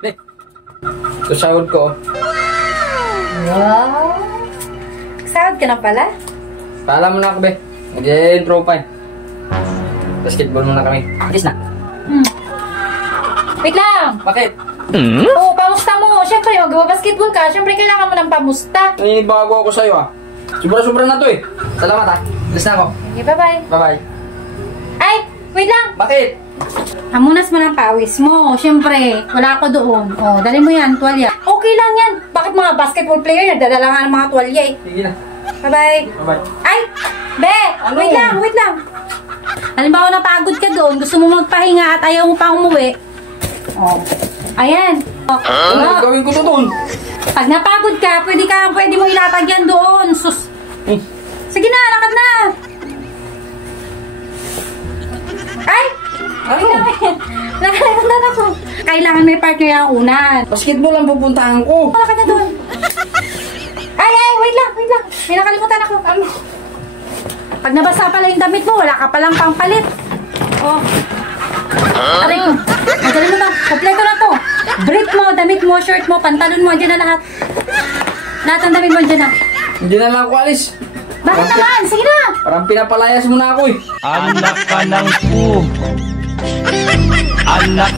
Be, ito sahod ko. Wow. Sahod ka na pala? Paalam mo na ako, be. Mag-tropa eh. Basketball muna kami. Alis na. Wait lang. Bakit? Oo, pamusta mo. Siyempre, mag-basketball ka. Siyempre, kailangan mo ng pamusta. Naninibago ako sa'yo ah. Sobra-sobra na to eh. Salamat ah. Alis na ako. Okay, bye-bye. Bye-bye. Ay, wait lang. Bakit? Hamunas mo ng pawis mo. Siyempre, wala ako doon. Oh, dali mo yan, tuwalya. Okay lang yan. Bakit mga basketball player nagdadala nga ng mga tuwalya eh? Sige na. Bye-bye. Bye-bye. Ay! Be! Ano? Wait lang. Halimbawa napagod ka doon, gusto mo magpahinga at ayaw mo pa umuwi. Oh. Ayan. Oh. Ano gawin ko to doon? Pag napagod ka, pwede mo ilatag yan doon. Sus. Sige na, lakad na. Ay! Ano? Lakad na ako. Kailangan may partner yung unan. Basketball ang pupuntahan ko. Lakad na doon. Ay, wait lang. May nakalimutan ako. Pag nabasa pala yung damit mo, wala ka palang pangpalit. Oh. Aray ko. Magaling mo na. Kompleto na to. Brief mo, damit mo, shirt mo, pantalon mo, andyan na lahat. Lahat ng damit mo, andyan na. Hindi na lang ako alis. Bakit naman? Sige na. Parang pinapalayas mo na ako eh. Anak ka ng pu. Anak